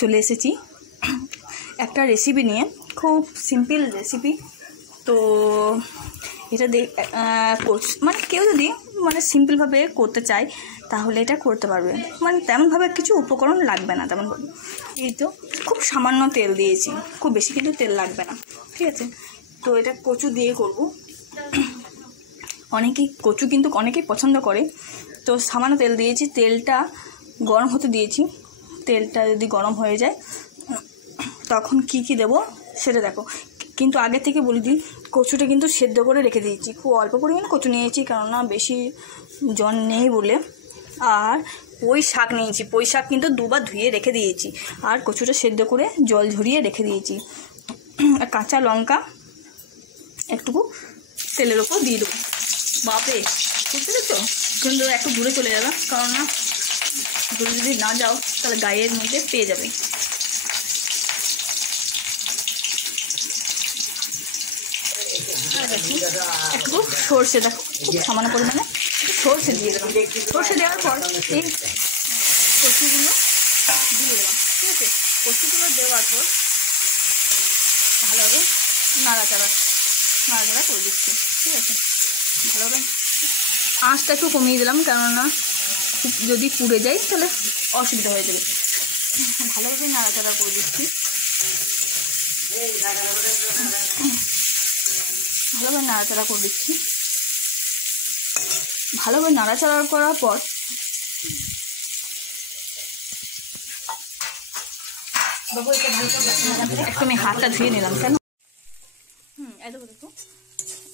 চলে এসেছি একটা রেসিপি নিয়ে, খুব সিম্পল রেসিপি। তো এটা মানে কেউ যদি মানে সিম্পলভাবে করতে চায় তাহলে এটা করতে পারবে, মানে তেমনভাবে কিছু উপকরণ লাগবে না তেমনভাবে। এই তো খুব সামান্য তেল দিয়েছি, খুব বেশি কিন্তু তেল লাগবে না, ঠিক আছে। তো এটা কচু দিয়ে করব। কচু কিন্তু অনেকেই পছন্দ করে। তো সামান্য তেল দিয়েছি, তেলটা গরম হতে দিয়েছি। তেলটা যদি গরম হয়ে যায় তখন কি দেবো সেটা দেখো। কিন্তু আগে থেকে বলে দিই, কচুটা কিন্তু সেদ্ধ করে রেখে দিয়েছি। খুব অল্প পরিমাণে কচু নিয়েছি, কেননা বেশি জন নেই বলে। আর পুঁই শাক নিয়েছি, পুঁই শাক কিন্তু দুবার ধুয়ে রেখে দিয়েছি। আর কচুটা সেদ্ধ করে জল ঝরিয়ে রেখে দিয়েছি। আর কাঁচা লঙ্কা একটুকু তেলের ওপর দিয়ে দেবো। বাপরে, বুঝতে পেরেছো? কিন্তু একটু দূরে চলে যাবে, কারণ না দূরে যদি না যাও তাহলে গায়ের মধ্যে পেয়ে যাবে। একটু সর্ষে, দেখো খুব সামান্য পরিমাণে সর্ষে দিয়ে দিলাম। সর্ষে দেওয়ার পর এই কচুগুলো দিয়ে দিলাম, ঠিক আছে। কচুগুলো দেওয়ার পর ভালোভাবে নাড়াচাড়া করে দিচ্ছি, ঠিক আছে। ভালোভাবে আঁচটা একটু কমিয়ে দিলাম, কেননা যদি পুড়ে যায় তাহলে অসুবিধা হয়ে যাবে। ভালোভাবে নাড়াচাড়া করে দিচ্ছি। ভালোভাবে নাড়াচাড়া করার পর একটু আমি হাতটা ধুয়ে নিলাম, কেন দেখো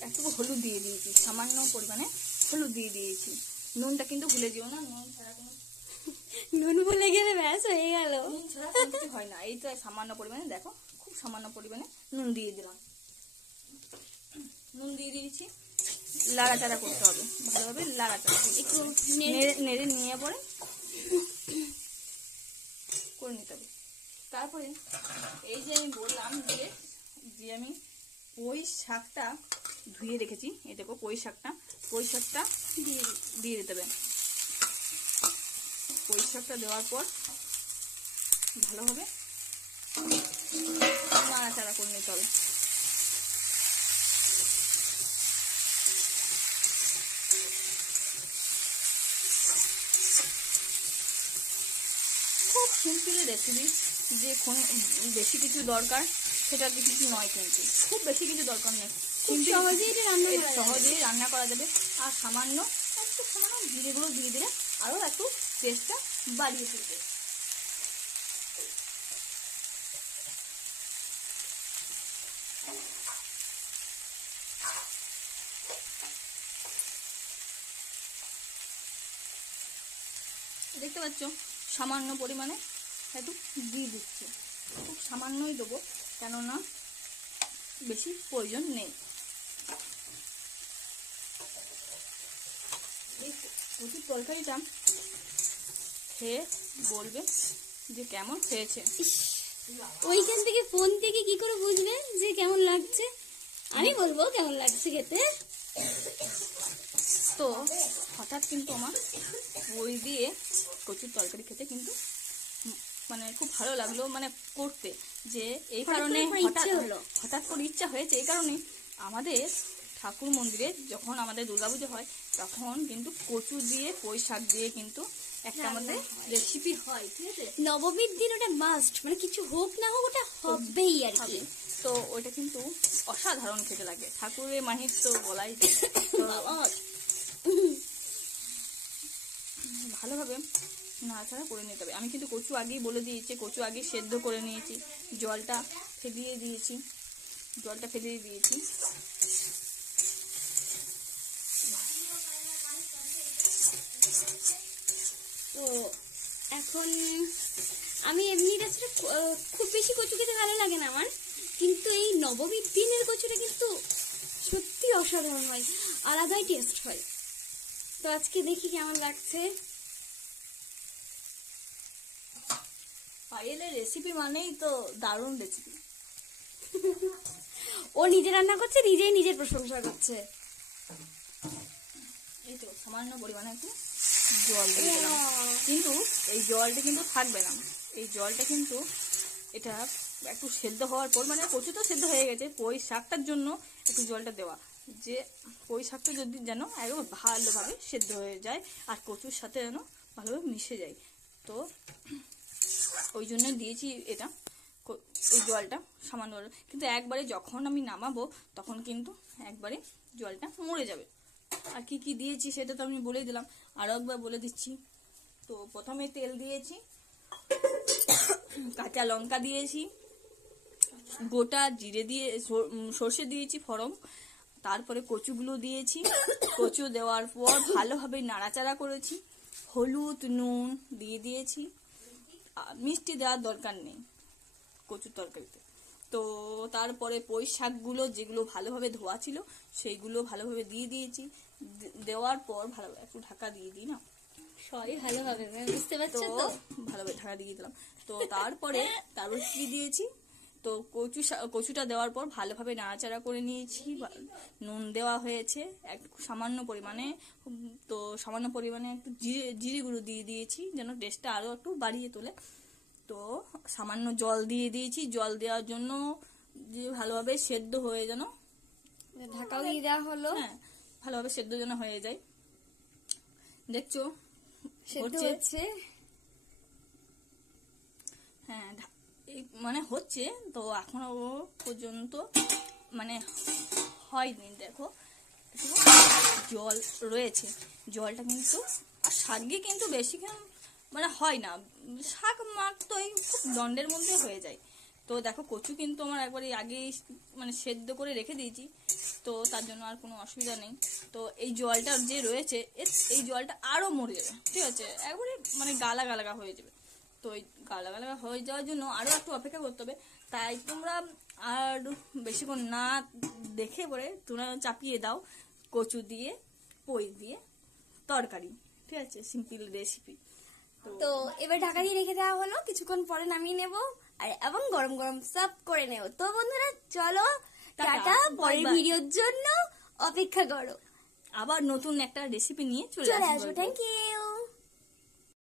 একটু হলুদ দিয়ে দিয়েছি, সামান্য পরিমাণে হলুদ দিয়ে দিয়েছি। নুনটা কিন্তু ভুলে দিও না, নুন ছাড়া কোনো নুন ভুলে গেলে ব্যাস হয়ে গেল, নুন ছাড়া কিছু হয় না। এই তো সামান্য পরিমাণে, দেখো খুব সামান্য পরিমাণে নুন দিয়ে দিলাম। নুন দিয়ে দিয়েছি, লাড়াচাড়া করতে হবে, ভালোভাবে লাড়াচাড়া করতে একটু নেড়ে নিয়ে পরে করে নিতে হবে। তারপরে এই যে আমি বললাম যে আমি পুঁই শাকটা ধুয়ে রেখেছি, এই দেখো পুঁই শাকটা দিয়ে দিতে হবে। পুঁই শাকটা দেওয়ার পর ভালোভাবে নাড়াচাড়া করে নিতে হবে। খুব সিম্পল রেসিপি, যে বেশি কিছু দরকার সেটা কিছু নয়, কিন্তু খুব বেশি কিছু দরকার নেই, সহজেই রান্না করা যাবে। আর সামান্য জিরেগুলো দিয়ে দিলে আরও একটু টেস্টটা বাড়িয়ে ফেলবে। দেখতে পাচ্ছ সামান্য পরিমাণে একটু দিয়ে দিচ্ছি, খুব সামান্যই দেবো, কেননা বেশি প্রয়োজন নেই। এই কচুর তরকারিটা খেয়ে বলবে যে কেমন হয়েছে। ওইখান থেকে ফোন থেকে কি করে বুঝবে যে কেমন লাগছে? আমি বলবো কেমন লাগছে খেতে। তো হঠাৎ কিন্তু আমার ওই দিয়ে কচুর তরকারি খেতে কিন্তু মানে খুব ভালো লাগলো, মানে করতে, যে এই কারণে হঠাৎ করে ইচ্ছা হয়েছে। এই কারণে আমাদের ঠাকুর মন্দিরে যখন আমাদের দুর্গাপুজো হয় তখন কিন্তু কচু দিয়ে পুঁই শাক দিয়ে কিন্তু একটা আমাদের রেসিপি হয়, ঠিক আছে। নবমীর দিন ওটা মাস্ট, মানে কিছু হোক না হোক ওটা হবেই আর কি। তো ওইটা কিন্তু অসাধারণ খেতে লাগে, ঠাকুরের মাহির তো বলাই। ভালোভাবে নাড়াচাড়া করে নিতে হবে। আমি কিন্তু কচু আগেই বলে দিয়েছি, কচু আগে সেদ্ধ করে নিয়েছি, জলটা ফেলিয়ে দিয়েছি। তো এখন আমি এমনিটা খুব বেশি কচু খেতে ভালো লাগে না আমার, কিন্তু এই নবমীর দিনের কচুটা কিন্তু সত্যি অসাধারণ হয়, আলাদাই টেস্ট হয়। তো আজকে দেখি কেমন লাগছে। পায়েলের রেসিপি মানেই তো দারুণ রেসিপি। ও নিজে রান্না করছে, নিজের প্রশংসা করছে। এই তো সামান্য পরিমাণে একটু জল দিয়ে দিলাম, কিন্তু এই জলটা কিন্তু থাকবে না, এই জলটা কিন্তু এটা একটু সেদ্ধ হওয়ার পর, মানে কচু তো সেদ্ধ হয়ে গেছে, পুঁই শাকটার জন্য একটু জলটা দেওয়া, যে পুঁই শাকটা যদি যেন একদম ভালোভাবে সেদ্ধ হয়ে যায় আর কচুর সাথে যেন ভালোভাবে মিশে যায়। তো ওই জন্য দিয়েছি এটা, এই জলটা সামান্য, কিন্তু একবারে যখন আমি নামাবো তখন কিন্তু একবারে জলটা মরে যাবে। আর কি কি দিয়েছি সেটা তো আমি বলেই দিলাম, আরও একবার বলে দিচ্ছি। তো প্রথমে তেল দিয়েছি, কাঁচা লঙ্কা দিয়েছি, গোটা জিরে দিয়ে সর্ষে দিয়েছি ফোড়ন, তারপরে কচুগুলো দিয়েছি। কচু দেওয়ার পর ভালোভাবে নাড়াচাড়া করেছি, হলুদ নুন দিয়ে দিয়েছি। মিষ্টি দেওয়ার দরকার নেই কচুর তরকারিতে। তো তারপরে পুঁই শাকগুলো যেগুলো ভালোভাবে ধোয়া ছিল সেইগুলো ভালোভাবে দিয়ে দিয়েছি। দেওয়ার পর ভালোভাবে একটু ঢাকা দিয়ে দিই না, সবই ভালোভাবে বুঝতে তো পারছো তো? ভালোভাবে ঢাকা দিয়ে দিলাম। তো তারপরে কি দিয়েছি, তো কচুটা দেওয়ার পর ভালোভাবে নাড়াচাড়া করে নিয়েছি। নুন দেওয়া হয়েছে একটু সামান্য পরিমাণে, তো সামান্য পরিমাণে একটু জিরে গুঁড়ো দিয়ে দিয়েছি যেন টেস্টটা আরও একটু বাড়িয়ে তোলে। তো সামান্য জল দিয়ে দিয়েছি, জল দেওয়ার জন্য যে ভালোভাবে সেদ্ধ হয়ে যেন, ঢাকাও দিয়ে দেওয়া হলো। হ্যাঁ ভালোভাবে সেদ্ধ যেন হয়ে যায়। দেখছো সেদ্ধ হচ্ছে, হ্যাঁ মানে হচ্ছে, তো এখনো পর্যন্ত মানে হয়নি। দেখো জল রয়েছে, জলটা কিন্তু আর শাকে কিন্তু বেশি মানে হয় না, শাক মাখ তো এই খুব দণ্ডের মধ্যে হয়ে যায়। তো দেখো কচু কিন্তু আমার একবারে আগেই মানে সেদ্ধ করে রেখে দিয়েছি, তো তার জন্য আর কোনো অসুবিধা নেই। তো এই জলটা যে রয়েছে এই জলটা আরও মরে যাবে, ঠিক আছে, একবারে মানে গালা গালাগা হয়ে যাবে। তো ওই গালা গালা হয়ে যাওয়ার জন্য আরও একটু অপেক্ষা করতে হবে। তাই তোমরা আর বেশিক্ষণ না দেখে পরে তোমরা চাপিয়ে দাও কচু দিয়ে পুঁই দিয়ে তরকারি, ঠিক আছে, সিম্পল রেসিপি। তো এবার ঢাকা দিয়ে রেখে দেওয়া হলো, কিছুক্ষণ পরে নামিয়ে নেব আর এবং গরম গরম সার্ভ করে নেব। তো বন্ধুরা চলো টাটা, পরের ভিডিওর জন্য অপেক্ষা করো, আবার নতুন একটা রেসিপি নিয়ে চলে চলে আসবো। আসবো। Thank you.